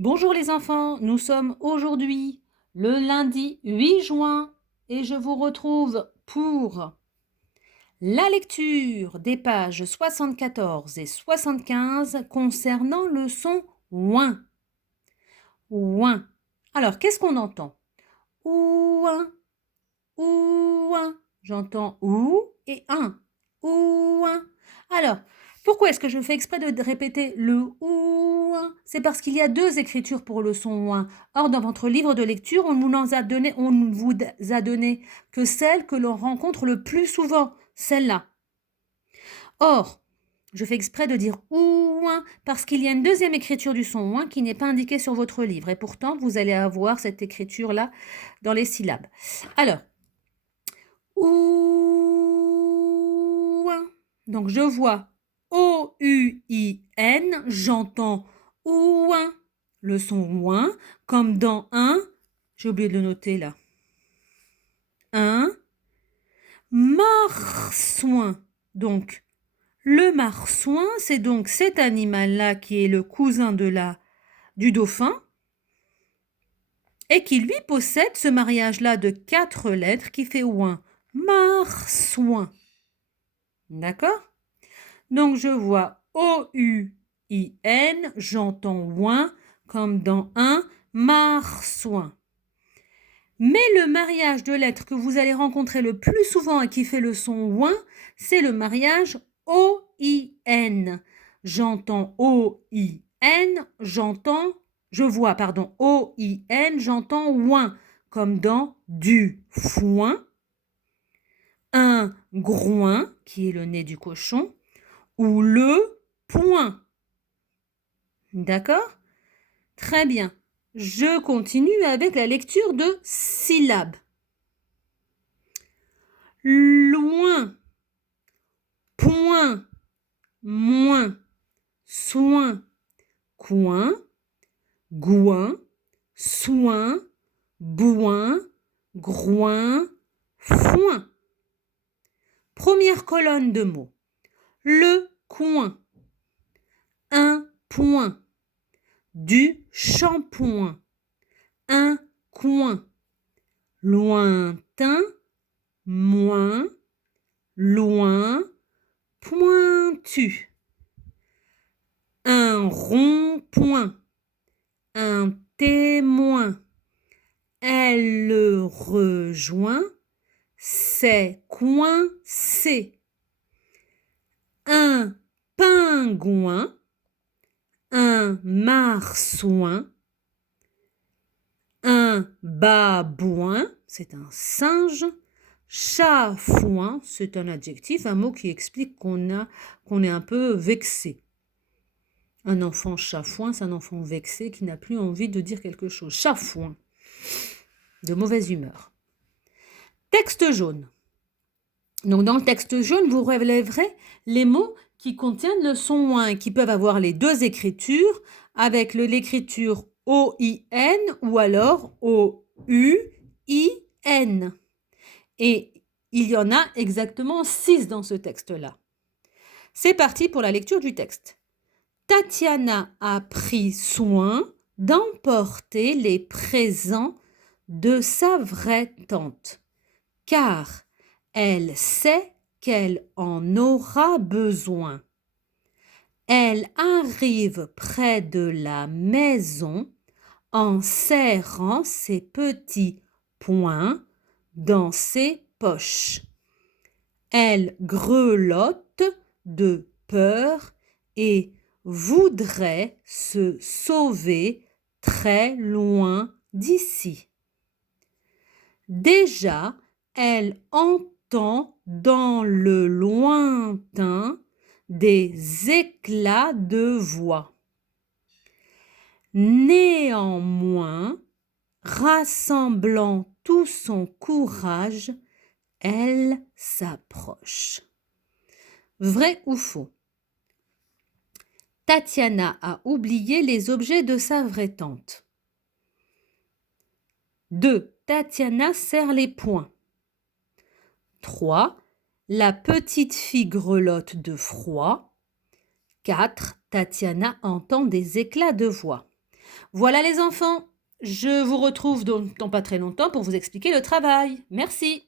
Bonjour les enfants, nous sommes aujourd'hui le lundi 8 juin et je vous retrouve pour la lecture des pages 74 et 75 concernant le son ouin. Ouin. Alors, qu'est-ce qu'on entend? Ouin, ouin. J'entends ou et un. Ouin. Alors, pourquoi est-ce que je fais exprès de répéter le ouin? C'est parce qu'il y a deux écritures pour le son ouin. Or, dans votre livre de lecture, on ne vous a donné que celle que l'on rencontre le plus souvent, celle-là. Or, je fais exprès de dire ouin parce qu'il y a une deuxième écriture du son ouin qui n'est pas indiquée sur votre livre. Et pourtant, vous allez avoir cette écriture-là dans les syllabes. Alors, ouin. Donc, je vois O-U-I-N, j'entends ouin, le son ouin, comme dans un, j'ai oublié de le noter là, un marsouin. Donc, le marsouin, c'est donc cet animal-là qui est le cousin du dauphin et qui lui possède ce mariage-là de 4 lettres qui fait ouin. Marsouin. D'accord? Donc je vois O-U-I-N, j'entends ouin comme dans un marsouin. Mais le mariage de lettres que vous allez rencontrer le plus souvent et qui fait le son ouin, c'est le mariage O-I-N. J'entends O-I-N, je vois, O-I-N, j'entends ouin, comme dans du foin, un groin, qui est le nez du cochon, ou le point. D'accord? Très bien. Je continue avec la lecture de syllabes. Loin, point, moins, soin, coin, gouin, soin, bouin, groin, foin. Première colonne de mots. Le coin, un point, du shampoing, un coin, lointain, moins, loin, pointu, un rond-point, un témoin, elle le rejoint, c'est coincé, un pingouin, un marsouin, un babouin, c'est un singe, chafouin, c'est un adjectif, un mot qui explique qu'on est un peu vexé. Un enfant chafouin, c'est un enfant vexé qui n'a plus envie de dire quelque chose. Chafouin, de mauvaise humeur. Texte jaune. Donc dans le texte jaune, vous relèverez les mots qui contiennent le son ouin, qui peuvent avoir les deux écritures, avec l'écriture O-I-N ou alors O-U-I-N. Et il y en a exactement 6 dans ce texte-là. C'est parti pour la lecture du texte. Tatiana a pris soin d'emporter les présents de sa vraie tante, car elle sait qu'elle en aura besoin. Elle arrive près de la maison en serrant ses petits poings dans ses poches. Elle grelotte de peur et voudrait se sauver très loin d'ici. Déjà, elle entend dans le lointain des éclats de voix. Néanmoins, rassemblant tout son courage, elle s'approche. Vrai ou faux? Tatiana a oublié les objets de sa vraie tante. 2. Tatiana serre les poings. 3. La petite fille grelotte de froid. 4. Tatiana entend des éclats de voix. Voilà les enfants, je vous retrouve dans pas très longtemps pour vous expliquer le travail. Merci.